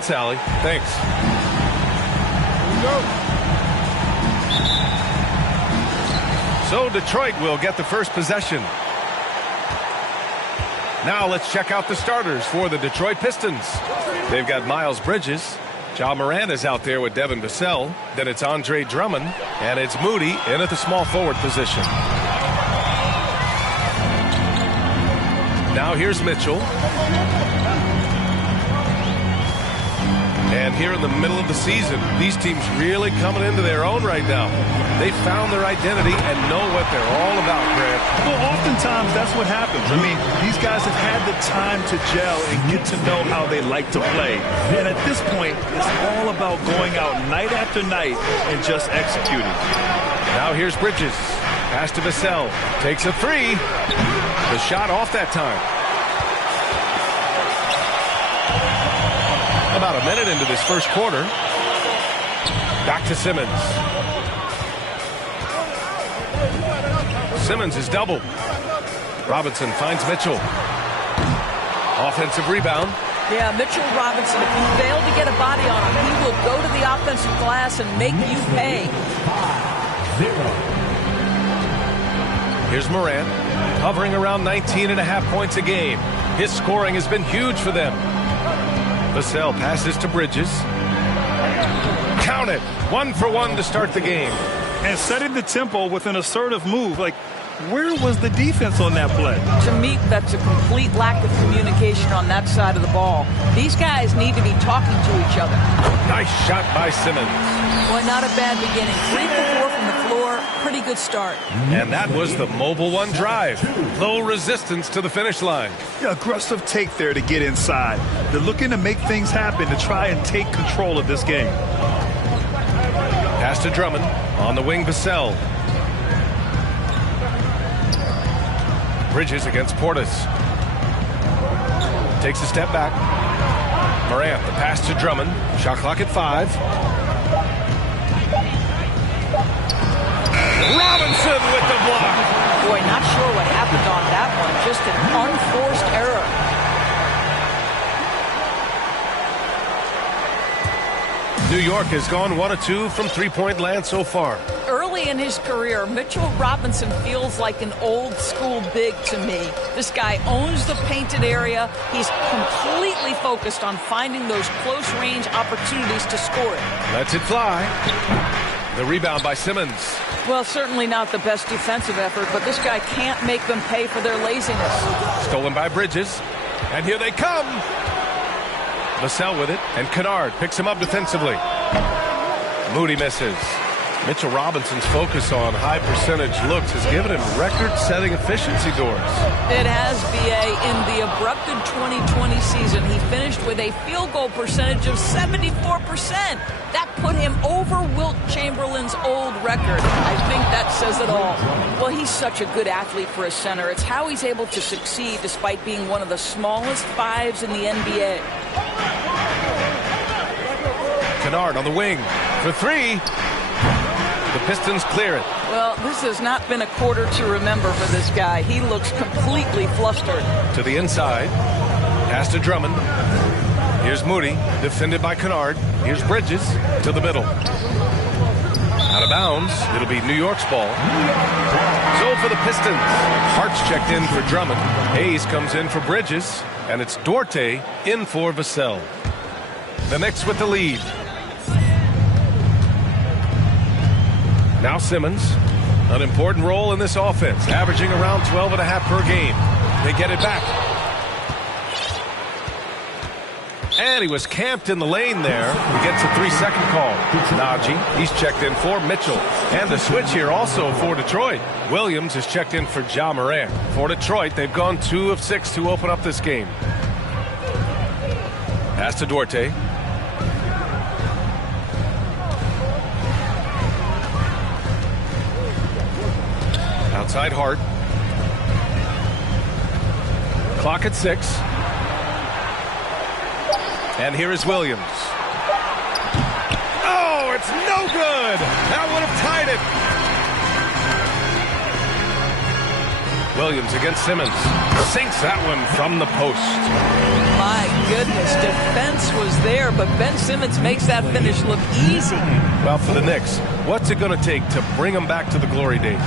Sally. Thanks. So Detroit will get the first possession. Now let's check out the starters for the Detroit Pistons. They've got Miles Bridges. Ja Morant is out there with Devin Vassell. Then it's Andre Drummond. And it's Moody in at the small forward position. Now here's Mitchell. And here in the middle of the season, these teams really coming into their own right now. They found their identity and know what they're all about, Grant. Well, oftentimes that's what happens. I mean, these guys have had the time to gel and get to know how they like to play. And at this point, it's all about going out night after night and just executing. Now here's Bridges. Pass to Vassell. Takes a three. The shot off that time. About a minute into this first quarter. Back to Simmons. Simmons is doubled. Robinson finds Mitchell. Offensive rebound. Yeah, Mitchell Robinson, if you fail to get a body on him, he will go to the offensive glass and make you pay. Here's Morant, hovering around 19.5 points a game. His scoring has been huge for them. Vassell passes to Bridges. Count it. 1 for 1 to start the game. And setting the tempo with an assertive move. Like, where was the defense on that play? To me, that's a complete lack of communication on that side of the ball. These guys need to be talking to each other. Nice shot by Simmons. Boy, not a bad beginning. 3 for 4 from the floor. Pretty good start. And that was the Mobile One drive. Low resistance to the finish line. Yeah, aggressive take there to get inside. They're looking to make things happen to try and take control of this game. Pass to Drummond. On the wing, Vassell. Bridges against Portis. Takes a step back. Morant, the pass to Drummond. Shot clock at 5. Robinson with the block. Boy, not sure what happened on that one. Just an unforced error. New York has gone 1 of 2 from three-point land so far. Early in his career, Mitchell Robinson feels like an old school big to me. This guy owns the painted area. He's completely focused on finding those close range opportunities to score it. Lets it fly. The rebound by Simmons. Well, certainly not the best defensive effort, but this guy can't make them pay for their laziness. Stolen by Bridges. And here they come. Vassell with it, and Kennard picks him up defensively. Moody misses. Mitchell Robinson's focus on high percentage looks has given him record-setting efficiency doors. It has, B.A. In the abrupted 2020 season, he finished with a field goal percentage of 74%. That put him over Wilt Chamberlain's old record. I think that says it all. Well, he's such a good athlete for a center. It's how he's able to succeed despite being one of the smallest fives in the NBA. Kennard on the wing for 3. The Pistons clear it. Well, this has not been a quarter to remember for this guy. He looks completely flustered. To the inside. Pass to Drummond. Here's Moody, defended by Kennard. Here's Bridges to the middle. Out of bounds. It'll be New York's ball. So for the Pistons, Hart's checked in for Drummond. Hayes comes in for Bridges. And it's Duarte in for Vassell. The Knicks with the lead. Now Simmons, an important role in this offense, averaging around 12.5 per game. They get it back. And he was camped in the lane there. He gets a 3-second call. Najee, he's checked in for Mitchell. And the switch here also for Detroit. Williams is checked in for Ja Morant. For Detroit, they've gone 2 of 6 to open up this game. Pass to Duarte. Outside Hart. Clock at 6. And here is Williams. Oh, it's no good. That would have tied it. Williams against Simmons. Sinks that one from the post. My goodness. Defense was there, but Ben Simmons makes that finish look easy. Well, for the Knicks, what's it going to take to bring them back to the glory days?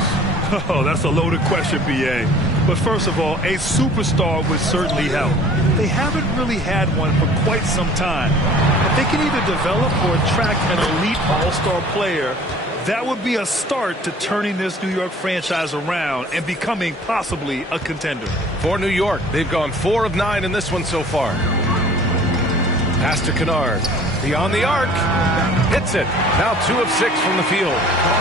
Oh, that's a loaded question, B.A. But first of all, a superstar would certainly help. They haven't really had one for quite some time. If they can either develop or attract an elite all-star player, that would be a start to turning this New York franchise around and becoming possibly a contender. For New York, they've gone 4 of 9 in this one so far. Pass to Kennard. Beyond the arc. Hits it. Now 2 of 6 from the field.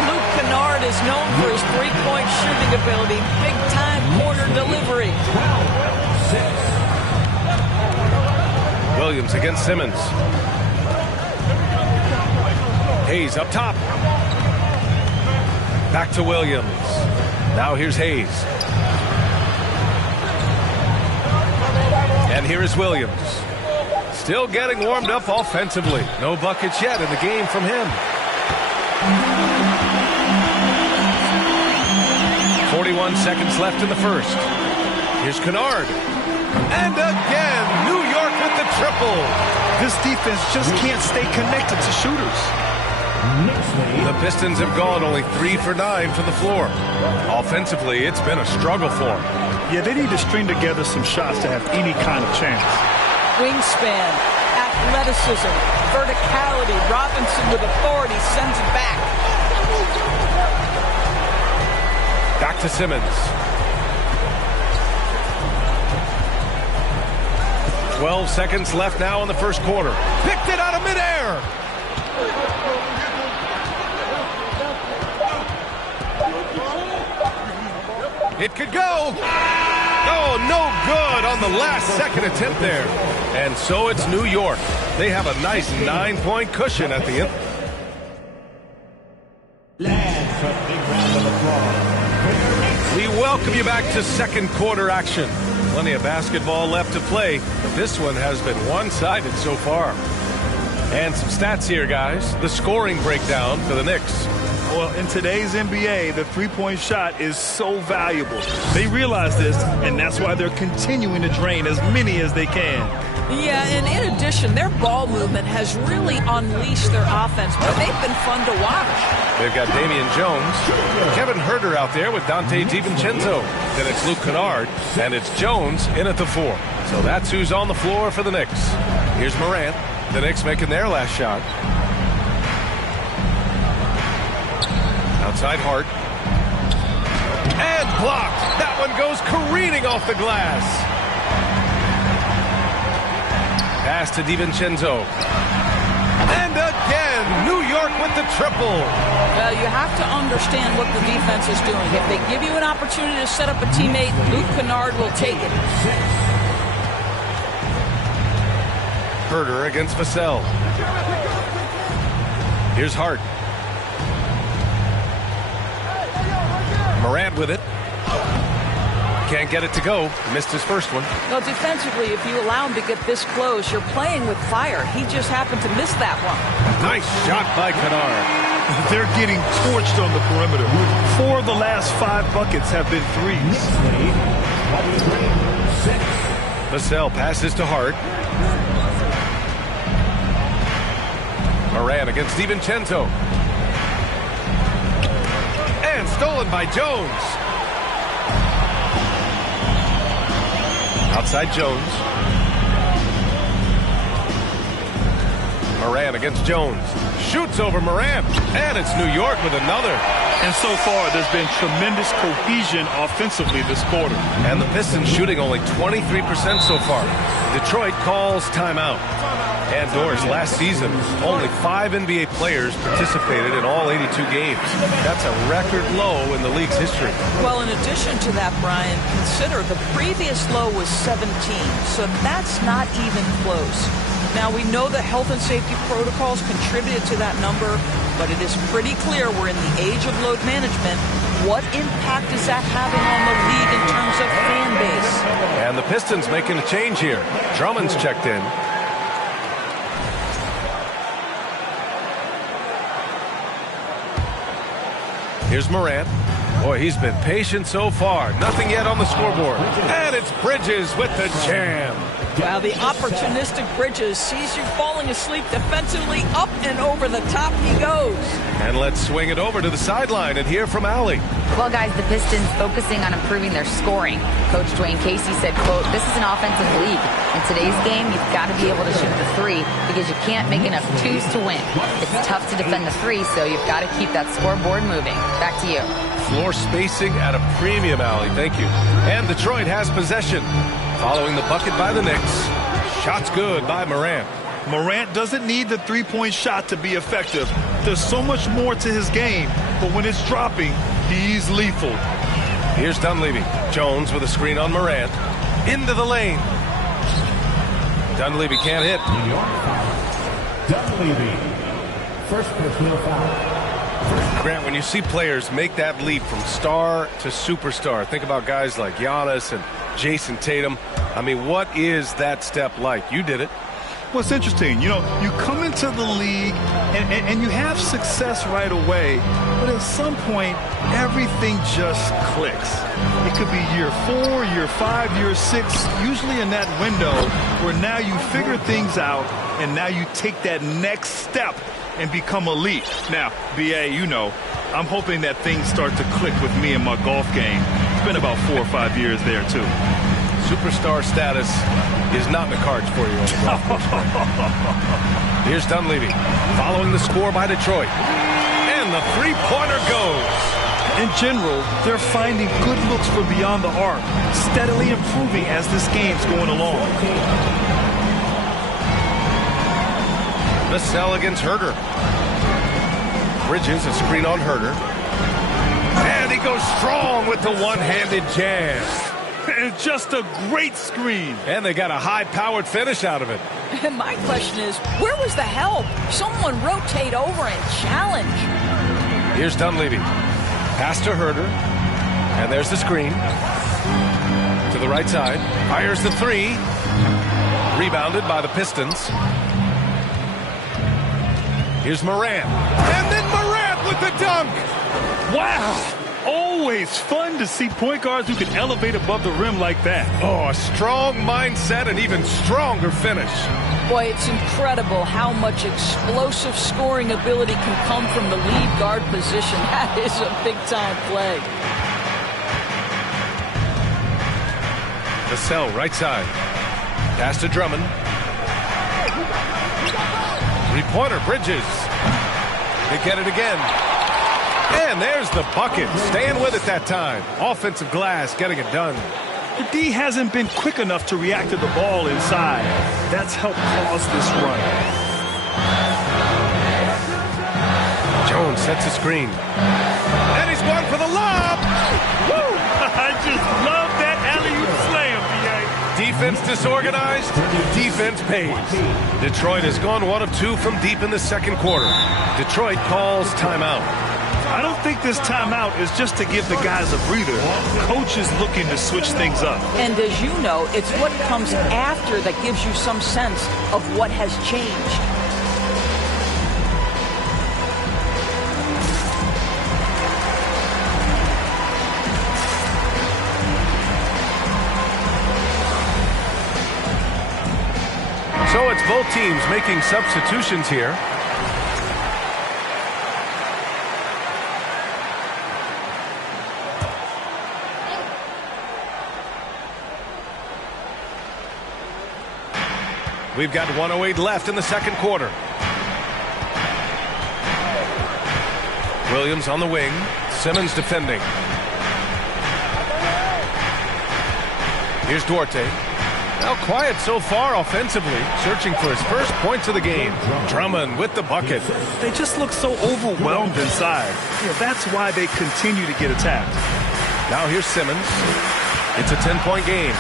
Luke Kennard is known for his three-point shooting ability. Big-time corner delivery. Williams against Simmons. Hayes up top. Back to Williams. Now here's Hayes. And here is Williams. Still getting warmed up offensively. No buckets yet in the game from him. 41 seconds left in the first. Here's Kennard. And again, New York with the triple. This defense just can't stay connected to shooters. The Pistons have gone only 3 for 9 from the floor. Offensively, it's been a struggle for them. Yeah, they need to string together some shots to have any kind of chance. Wingspan, athleticism, verticality. Robinson with authority sends it back. Back to Simmons. 12 seconds left now in the first quarter. Picked it out of midair. It could go. Oh, no good on the last second attempt there. And so it's New York. They have a nice 9-point cushion at the end. We welcome you back to second quarter action. Plenty of basketball left to play, but this one has been one-sided so far. And some stats here, guys. The scoring breakdown for the Knicks. Well, in today's NBA, the three-point shot is so valuable. They realize this, and that's why they're continuing to drain as many as they can. Yeah, and in addition, their ball movement has really unleashed their offense, but they've been fun to watch. They've got Damian Jones, Kevin Huerter out there with Dante DiVincenzo. Then it's Luke Kennard, and it's Jones in at the 4. So that's who's on the floor for the Knicks. Here's Morant. The Knicks making their last shot. Outside Hart. And blocked. That one goes careening off the glass. Pass to DiVincenzo. And again, New York with the triple. Well, you have to understand what the defense is doing. If they give you an opportunity to set up a teammate, Luke Kennard will take it. Huerter against Vassell. Here's Hart. Morant with it. Can't get it to go. Missed his first one. No, defensively, if you allow him to get this close, you're playing with fire. He just happened to miss that one. Nice shot by Kennard. They're getting torched on the perimeter. 4 of the last 5 buckets have been threes. Vassell passes to Hart. Morant against DiVincenzo. And stolen by Jones. Outside Jones. Morant against Jones. Shoots over Morant. And it's New York with another. And so far, there's been tremendous cohesion offensively this quarter. And the Pistons shooting only 23% so far. Detroit calls timeout. And Doris, last season, only 5 NBA players participated in all 82 games. That's a record low in the league's history. Well, in addition to that, Brian, consider the previous low was 17, so that's not even close. Now, we know that health and safety protocols contributed to that number, but it is pretty clear we're in the age of load management. What impact is that having on the league in terms of fan base? And the Pistons making a change here. Drummond's checked in. Here's Morant. Boy, he's been patient so far. Nothing yet on the scoreboard. And it's Bridges with the jam. Well, the opportunistic Bridges sees you falling asleep defensively. Up and over the top he goes. And let's swing it over to the sideline and hear from Allie. Well, guys, the Pistons focusing on improving their scoring. Coach Dwayne Casey said, quote, "This is an offensive league. In today's game, you've got to be able to shoot the three because you can't make enough twos to win. It's tough to defend the three, so you've got to keep that scoreboard moving." Back to you. Floor spacing at a premium, Allie. Thank you. And Detroit has possession. Following the bucket by the Knicks. Shot's good by Morant. Morant doesn't need the three-point shot to be effective. There's so much more to his game, but when it's dropping, he's lethal. Here's Dunleavy. Jones with a screen on Morant. Into the lane. Dunleavy can't hit. Dunleavy. First personal foul. Grant, when you see players make that leap from star to superstar, think about guys like Giannis and Jason Tatum. I mean, what is that step like? You did it. Well, it's interesting. You know, you come into the league and you have success right away, but at some point, everything just clicks. It could be year 4, year 5, year 6, usually in that window where now you figure things out and now you take that next step and become elite. Now, BA, you know, I'm hoping that things start to click with me in my golf game. It's been about 4 or 5 years there, too. Superstar status is not in the cards for you on the golf course. Here's Dunleavy following the score by Detroit. And the three-pointer goes. In general, they're finding good looks for beyond the arc, steadily improving as this game's going along. Vassell against Herter. Bridges, a screen on Herter. And he goes strong with the one-handed jam. And just a great screen. And they got a high-powered finish out of it. And my question is, where was the help? Someone rotate over and challenge. Here's Dunleavy. Pass to Herter. And there's the screen. To the right side. Fires the three. Rebounded by the Pistons. Here's Morant. And then Morant with the dunk. Wow. Always fun to see point guards who can elevate above the rim like that. Oh, a strong mindset and even stronger finish. Boy, it's incredible how much explosive scoring ability can come from the lead guard position. That is a big-time play. Vassell, right side. Pass to Drummond. Three-pointer, Bridges. They get it again. And there's the bucket. Staying with it that time. Offensive glass, getting it done. The D hasn't been quick enough to react to the ball inside. That's helped cause this run. Jones sets a screen. And he's going for the lob. Woo! I just love that alley-oop slam, B.A. Defense disorganized. Defense pays. Detroit has gone 1 of 2 from deep in the second quarter. Detroit calls timeout. I don't think this timeout is just to give the guys a breather. Coach is looking to switch things up. And as you know, it's what comes after that gives you some sense of what has changed. So it's both teams making substitutions here. We've got 1:08 left in the second quarter. Williams on the wing. Simmons defending. Here's Duarte. Now quiet so far offensively. Searching for his first points of the game. Drummond with the bucket. They just look so overwhelmed inside. You know, that's why they continue to get attacked. Now here's Simmons. It's a 10-point game.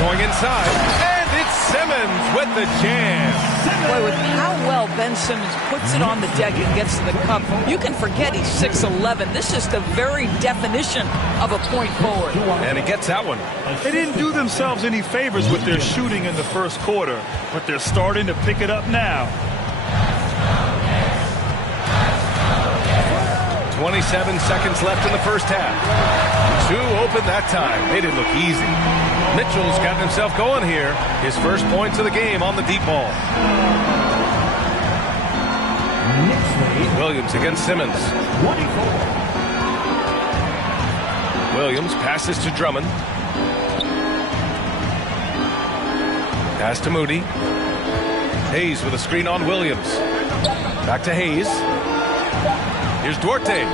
Going inside. It's Simmons with the jam. Boy, with how well Ben Simmons puts it on the deck and gets to the cup, you can forget he's 6'11". This is the very definition of a point forward. And he gets that one. They didn't do themselves any favors with their shooting in the first quarter, but they're starting to pick it up now. 27 seconds left in the first half. Two open that time. Made it look easy. Mitchell's gotten himself going here. His first points of the game on the deep ball. Williams against Simmons. Williams passes to Drummond. Pass to Moody. Hayes with a screen on Williams. Back to Hayes. Here's Duarte.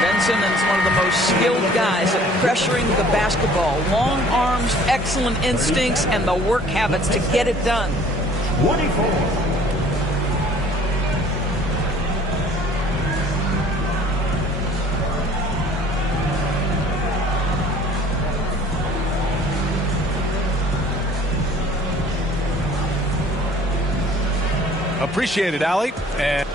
Ben Simmons, one of the most skilled guys at pressuring the basketball. Long arms, excellent instincts, and the work habits to get it done. 24. Appreciate it, Allie. And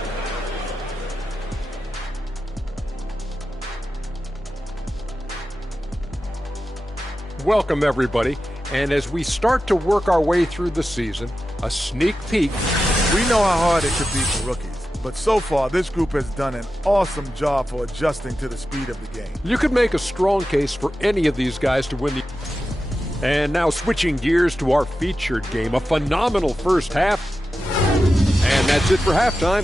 welcome, everybody. And as we start to work our way through the season, a sneak peek. We know how hard it could be for rookies, but so far this group has done an awesome job for adjusting to the speed of the game. You could make a strong case for any of these guys to win the... And now switching gears to our featured game, a phenomenal first half. And that's it for halftime.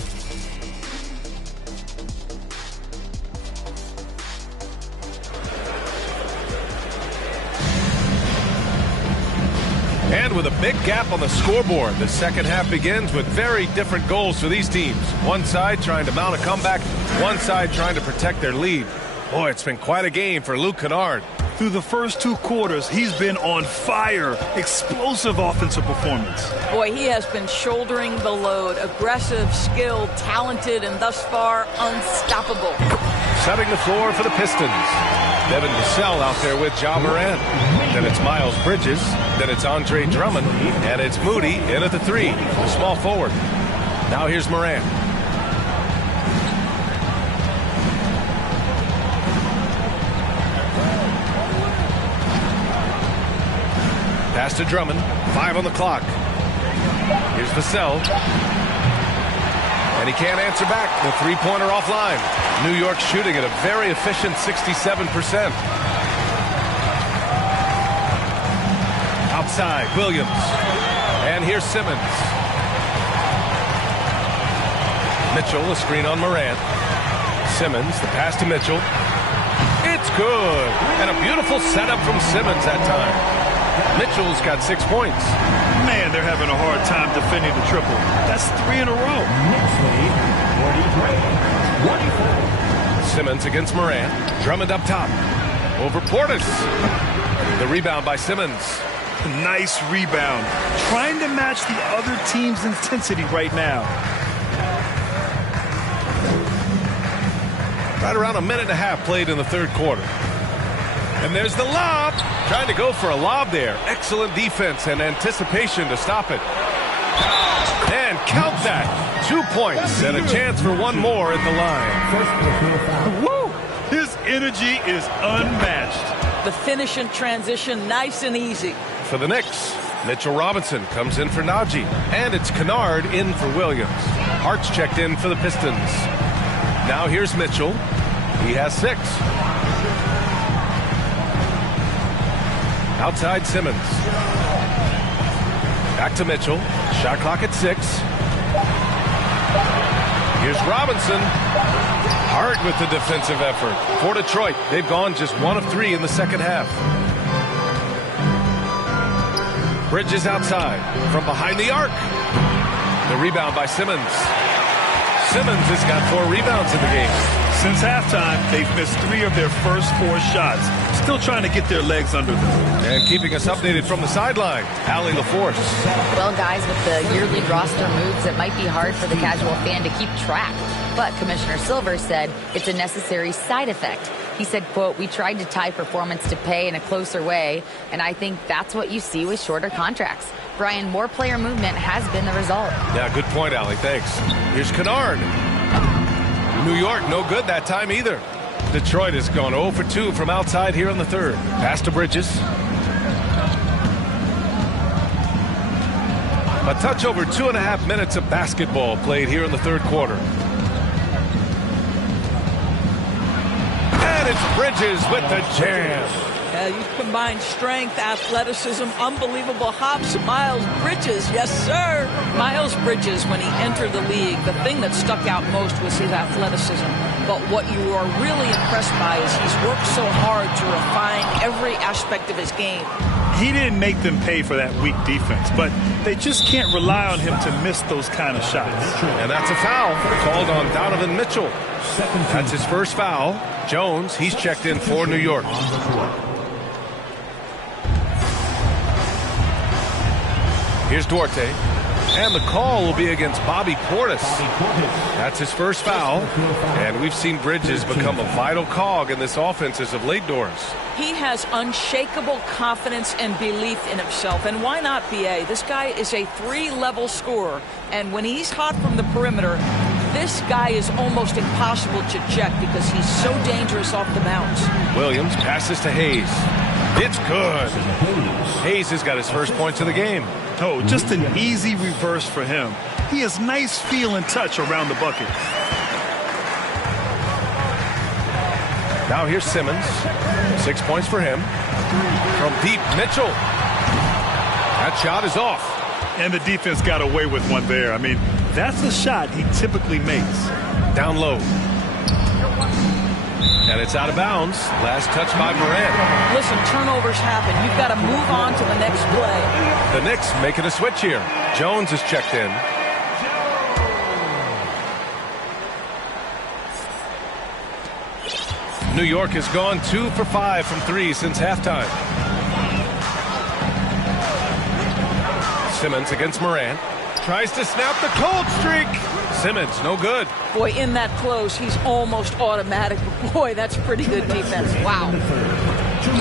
And with a big gap on the scoreboard, the second half begins with very different goals for these teams. One side trying to mount a comeback, one side trying to protect their lead. Boy, it's been quite a game for Luke Kennard. Through the first two quarters, he's been on fire. Explosive offensive performance. Boy, he has been shouldering the load. Aggressive, skilled, talented, and thus far unstoppable. Setting the floor for the Pistons. Devin Vassell out there with Ja Morant. Then it's Miles Bridges. Then it's Andre Drummond. And it's Moody in at the three, the small forward. Now here's Morant. Pass to Drummond. 5 on the clock. Here's Vassell. And he can't answer back. The three-pointer offline. New York shooting at a very efficient 67%. Outside, Williams. And here's Simmons. Mitchell, a screen on Morant. Simmons, the pass to Mitchell. It's good. And a beautiful setup from Simmons that time. Mitchell's got 6 points. Man, they're having a hard time defending the triple. That's 3 in a row. Simmons against Morant. Drummond up top. Over Portis. The rebound by Simmons. Nice rebound. Trying to match the other team's intensity right now. Right around a minute and a half played in the third quarter. And there's the lob. Trying to go for a lob there. Excellent defense and anticipation to stop it. And count that. 2 points and a chance for one more at the line. Woo! His energy is unmatched. The finish and transition nice and easy. For the Knicks, Mitchell Robinson comes in for Najee. And it's Kennard in for Williams. Hart's checked in for the Pistons. Now here's Mitchell. He has 6. Outside Simmons. Back to Mitchell. Shot clock at 6. Here's Robinson. Hart with the defensive effort. For Detroit, they've gone just 1 of 3 in the second half. Bridges outside. From behind the arc. The rebound by Simmons. Simmons has got 4 rebounds in the game. Since halftime, they've missed 3 of their first 4 shots. Still trying to get their legs under them. And keeping us updated from the sideline, Allie LaForce. Well, guys, with the yearly roster moves, it might be hard for the casual fan to keep track. But Commissioner Silver said it's a necessary side effect. He said, quote, "We tried to tie performance to pay in a closer way, and I think that's what you see with shorter contracts." Brian, more player movement has been the result. Yeah, good point, Allie. Thanks. Here's Kennard. New York, no good that time either. Detroit has gone 0 for 2 from outside here in the third. Pass to Bridges. A touch over 2.5 minutes of basketball played here in the third quarter. And it's Bridges with the jam. You combine strength, athleticism, unbelievable hops. Miles Bridges, yes, sir. Miles Bridges, when he entered the league, the thing that stuck out most was his athleticism. But what you are really impressed by is he's worked so hard to refine every aspect of his game. He didn't make them pay for that weak defense, but they just can't rely on him to miss those kind of shots. And that's a foul called on Donovan Mitchell. That's his first foul. Jones, he's checked in for New York. Here's Duarte. And the call will be against Bobby Portis. That's his first foul. And we've seen Bridges become a vital cog in this offense as of late, Doris. He has unshakable confidence and belief in himself. And why not, BA? This guy is a 3-level scorer. And when he's hot from the perimeter, this guy is almost impossible to check because he's so dangerous off the bounce. Williams passes to Hayes. It's good. Hayes has got his first points of the game. Oh, just an easy reverse for him. He has nice feel and touch around the bucket. Now here's Simmons. 6 points for him. From deep, Mitchell. That shot is off. And the defense got away with one there. I mean, that's a shot he typically makes. Down low. And it's out of bounds. Last touch by Morant. Listen, turnovers happen. You've got to move on to the next play. The Knicks making a switch here. Jones is checked in. New York has gone 2 for 5 from 3 since halftime. Simmons against Morant. Tries to snap the cold streak. Simmons, no good. Boy, in that close, he's almost automatic. Boy, that's pretty good defense. Wow.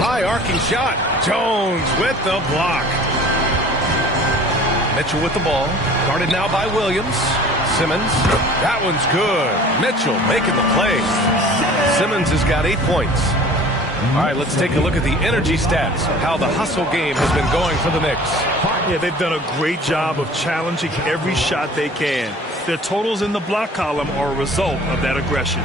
High arcing shot. Jones with the block. Mitchell with the ball. Guarded now by Williams. Simmons. That one's good. Mitchell making the play. Simmons has got 8 points. All right, let's take a look at the energy stats, how the hustle game has been going for the Knicks. Yeah, they've done a great job of challenging every shot they can. Their totals in the block column are a result of that aggression.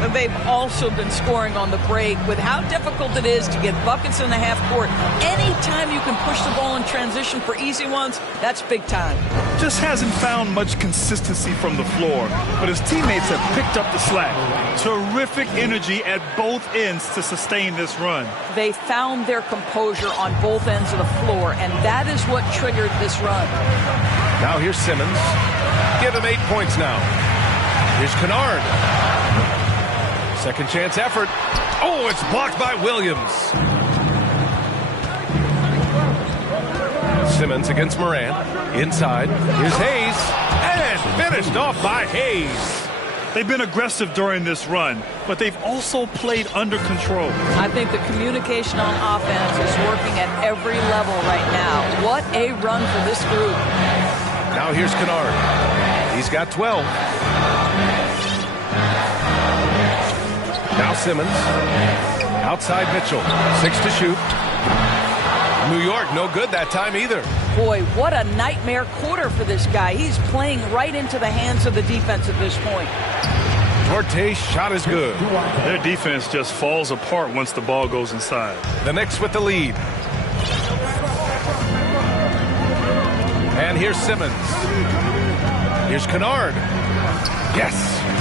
But they've also been scoring on the break with how difficult it is to get buckets in the half court. Anytime you can push the ball in transition for easy ones, that's big time. Just hasn't found much consistency from the floor, but his teammates have picked up the slack. Terrific energy at both ends to sustain this run. They found their composure on both ends of the floor, and that is what triggered this run. Now here's Simmons. Give him 8 points now. Here's Kennard. Second chance effort. Oh, it's blocked by Williams. Simmons against Morant. Inside. Here's Hayes. And finished off by Hayes. They've been aggressive during this run, but they've also played under control. I think the communication on offense is working at every level right now. What a run for this group. Now here's Kennard. He's got 12. Now Simmons. Outside Mitchell. 6 to shoot. New York no good that time either. Boy, what a nightmare quarter for this guy. He's playing right into the hands of the defense at this point. Duarte's shot is good. Their defense just falls apart once the ball goes inside. The Knicks with the lead. And here's Simmons. Here's Kennard. Yes.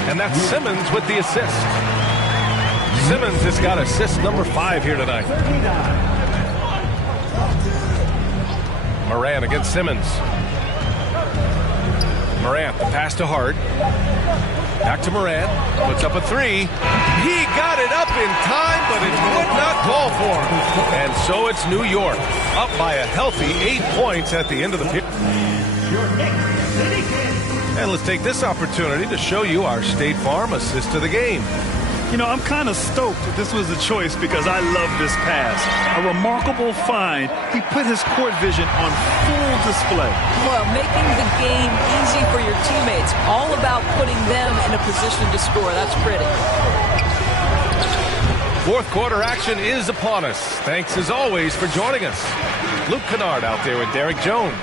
And that's Simmons with the assist. Simmons has got assist number 5 here tonight. Morant against Simmons. Morant, the pass to Hart. Back to Morant. Puts up a 3. He got it up in time, but it would not call for him. And so it's New York, up by a healthy 8 points at the end of the period. And let's take this opportunity to show you our State Farm assist to the game. You know, I'm kind of stoked that this was a choice because I love this pass. A remarkable find. He put his court vision on full display. Well, making the game easy for your teammates. All about putting them in a position to score. That's pretty. Fourth quarter action is upon us. Thanks as always for joining us. Luke Kennard out there with Derek Jones.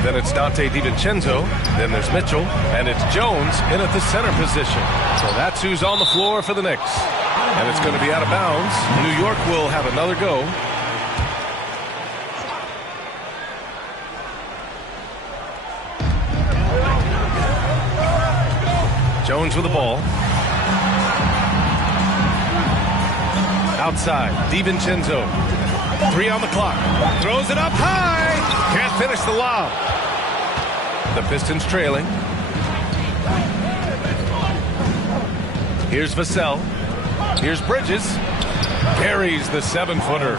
Then it's Dante DiVincenzo. Then there's Mitchell. And it's Jones in at the center position. So that's who's on the floor for the Knicks. And it's going to be out of bounds. New York will have another go. Jones with the ball. Outside, DiVincenzo. 3 on the clock. Throws it up high. Can't finish the lob. The Pistons trailing. Here's Vassell. Here's Bridges. Carries the 7-footer.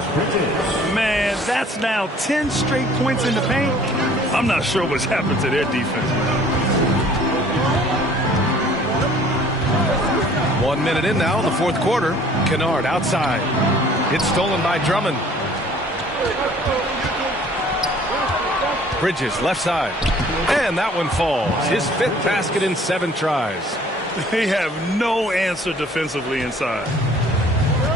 Man, that's now 10 straight points in the paint. I'm not sure what's happened to their defense, man. 1 minute in now in the fourth quarter. Kennard outside. It's stolen by Drummond. Bridges left side. And that one falls. His 5th basket in 7 tries. They have no answer defensively inside.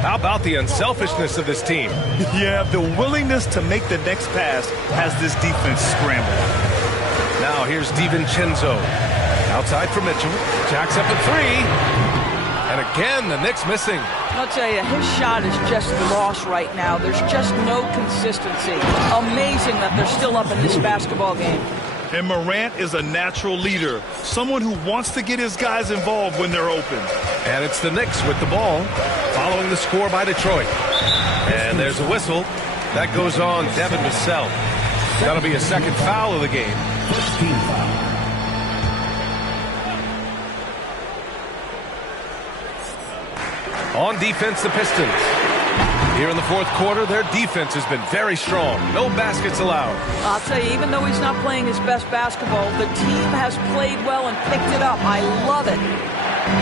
How about the unselfishness of this team? Yeah, the willingness to make the next pass has this defense scrambled. Now here's DiVincenzo. Outside for Mitchell. Jacks up a 3. And again, the Knicks missing. I'll tell you, his shot is just lost right now. There's just no consistency. Amazing that they're still up in this basketball game. And Morant is a natural leader, someone who wants to get his guys involved when they're open. And it's the Knicks with the ball, following the score by Detroit. And there's a whistle. That goes on Devin Vassell. That'll be a second foul of the game. First team foul. On defense, the Pistons. Here in the fourth quarter, their defense has been very strong. No baskets allowed. I'll tell you, even though he's not playing his best basketball, the team has played well and picked it up. I love it.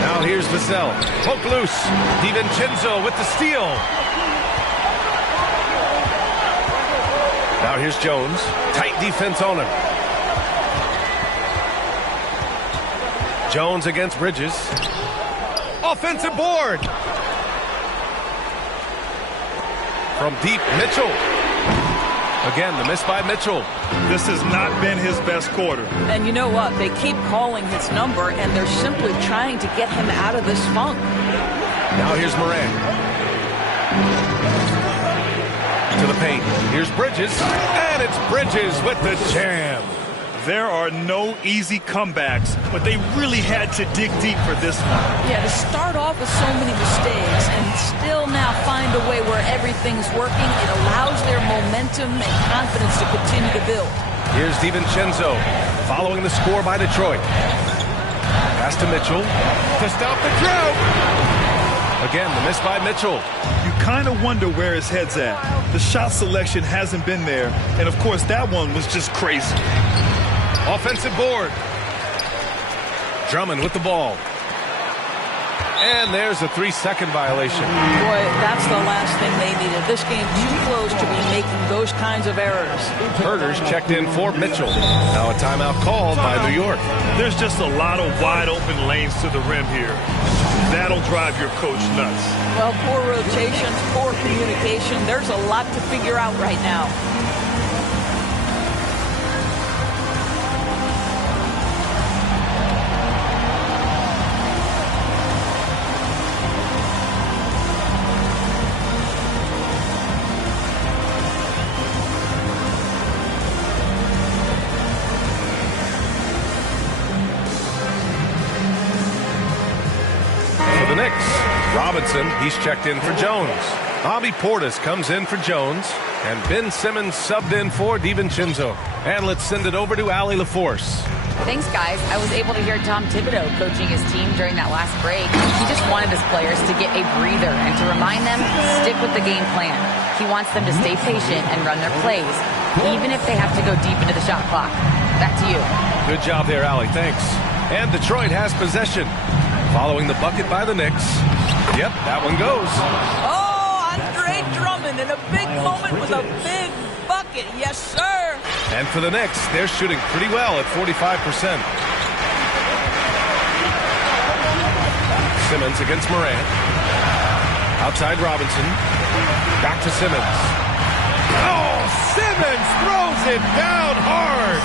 Now here's Vassell. Poke loose. DiVincenzo with the steal. Now here's Jones. Tight defense on him. Jones against Bridges. Offensive board. From deep, Mitchell. Again, the miss by Mitchell. This has not been his best quarter. And you know what? They keep calling his number, and they're simply trying to get him out of this funk. Now here's Morant. To the paint. Here's Bridges. And it's Bridges with the jam. There are no easy comebacks, but they really had to dig deep for this one. Yeah, to start off with so many mistakes and still now find a way where everything's working, it allows their momentum and confidence to continue to build. Here's DiVincenzo following the score by Detroit. Pass to Mitchell to stop the drought. Again, the miss by Mitchell. You kind of wonder where his head's at. The shot selection hasn't been there, and of course that one was just crazy. Offensive board. Drummond with the ball. And there's a 3-second violation. Boy, that's the last thing they needed. This game too close to be making those kinds of errors. Herders checked in for Mitchell. Now a timeout called by New York. There's just a lot of wide open lanes to the rim here. That'll drive your coach nuts. Well, poor rotations, poor communication. There's a lot to figure out right now. The Knicks. Robinson, he's checked in for Jones. Bobby Portis comes in for Jones. And Ben Simmons subbed in for DiVincenzo. And let's send it over to Allie LaForce. Thanks, guys. I was able to hear Tom Thibodeau coaching his team during that last break. He just wanted his players to get a breather and to remind them, stick with the game plan. He wants them to stay patient and run their plays, even if they have to go deep into the shot clock. Back to you. Good job there, Allie. Thanks. And Detroit has possession. Following the bucket by the Knicks. Yep, that one goes. Oh, Andre Drummond in a big moment with a big bucket. Yes, sir. And for the Knicks, they're shooting pretty well at 45%. Simmons against Morant. Outside Robinson. Back to Simmons. Oh, Simmons throws it down hard.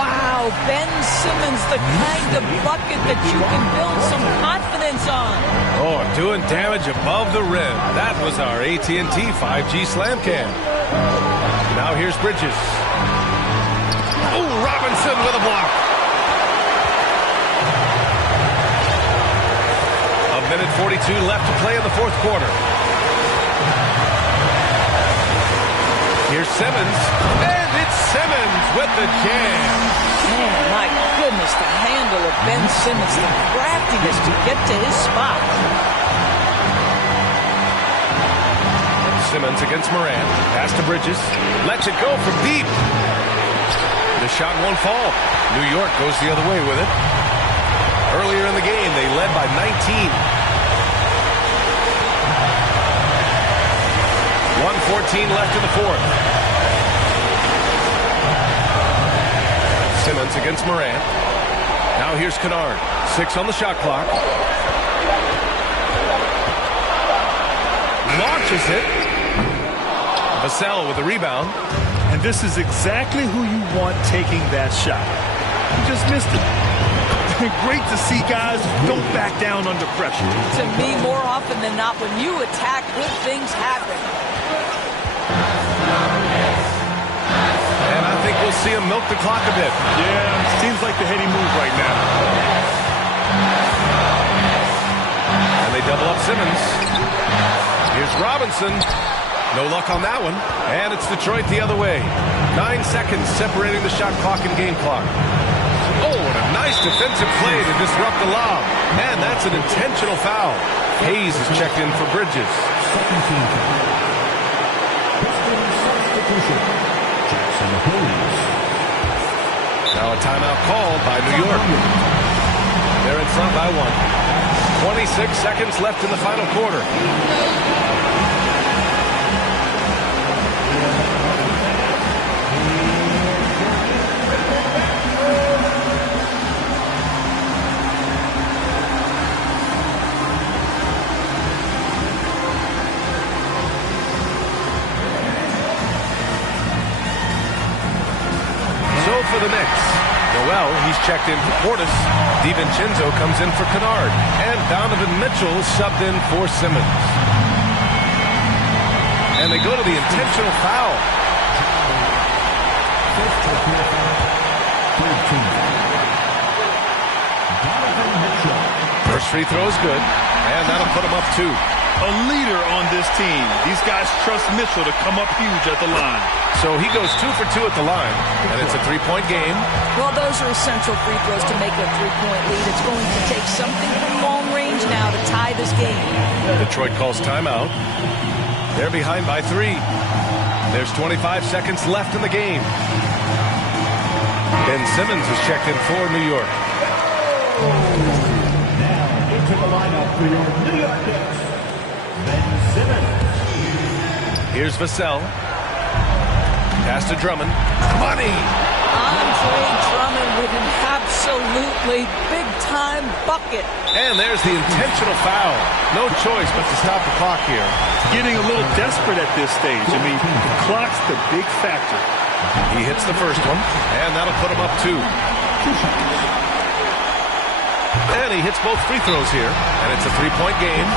Wow, Wow, Ben Simmons, the kind of bucket that you can build some confidence on. Oh, doing damage above the rim. That was our AT&T 5G slam cam. Now here's Bridges. Oh, Robinson with a block. A minute 42 left to play in the fourth quarter. Here's Simmons, and it's Simmons with the jam. Man, my goodness, the handle of Ben Simmons, the craftiness to get to his spot. Simmons against Moran. Pass to Bridges. Lets it go from deep. The shot won't fall. New York goes the other way with it. Earlier in the game, they led by 19. 1:14 left in the fourth. Simmons against Moran. Now here's Kennard. 6 on the shot clock. Launches it. Vassell with the rebound. And this is exactly who you want taking that shot. He just missed it. Great to see guys don't back down under pressure. To me, more often than not, when you attack, good things happen. And I think we'll see him milk the clock a bit. Yeah, seems like the heady move right now. And they double up Simmons. Here's Robinson. No luck on that one. And it's Detroit the other way. 9 seconds separating the shot clock and game clock. Oh, what a nice defensive play to disrupt the lob. And that's an intentional foul. Hayes is checked in for Bridges. Now a timeout called by New York. They're in front by 1. 26 seconds left in the final quarter. For the Knicks. Noel, he's checked in for Portis. DiVincenzo comes in for Kennard. And Donovan Mitchell subbed in for Simmons. And they go to the intentional foul. First free throw is good. And that'll put him up 2. A leader on this team. These guys trust Mitchell to come up huge at the line. So he goes 2 for 2 at the line, and it's a 3-point game. Well, those are essential free throws to make a 3-point lead. It's going to take something from long range now to tie this game. Detroit calls timeout. They're behind by 3. There's 25 seconds left in the game. Ben Simmons is checked in for New York. Now into the lineup for your New York Knicks, Ben Simmons. Here's Vassell. Pass to Drummond. Money! Andre Drummond with an absolutely big-time bucket. And there's the intentional foul. No choice but to stop the clock here. Getting a little desperate at this stage. I mean, the clock's the big factor. He hits the first one, and that'll put him up 2. And he hits both free throws here, and it's a 3-point game.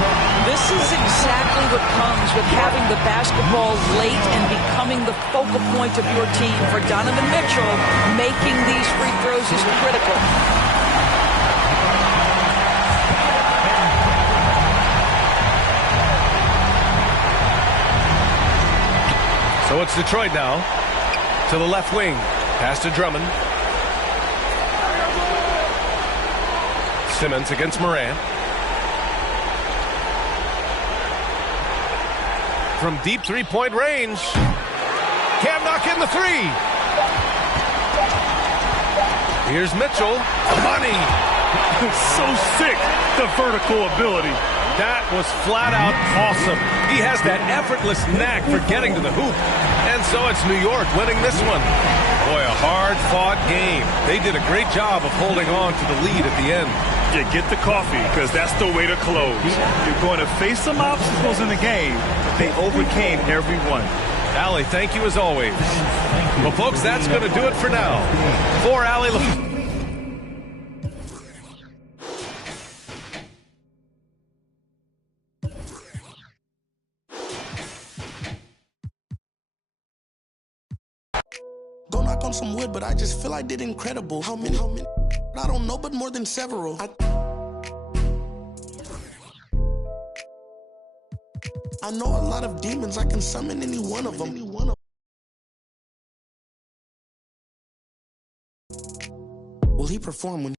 This is exactly what comes with having the basketball late and becoming the focal point of your team. For Donovan Mitchell, making these free throws is critical. So it's Detroit now. To the left wing. Pass to Drummond. Simmons against Moran. From deep 3-point range. Can't knock in the 3. Here's Mitchell. Money. So sick, the vertical ability. That was flat out awesome. He has that effortless knack for getting to the hoop. And so it's New York winning this one. Boy, a hard-fought game. They did a great job of holding on to the lead at the end. Yeah, get the coffee, because that's the way to close. You're going to face some obstacles in the game. They overcame every one. Allie, thank you as always. Well, folks, that's going to do it for now. For Allie some wood, but I just feel I did incredible. How many? I don't know, but more than several. I know a lot of demons, I can summon any one of them. Will he perform when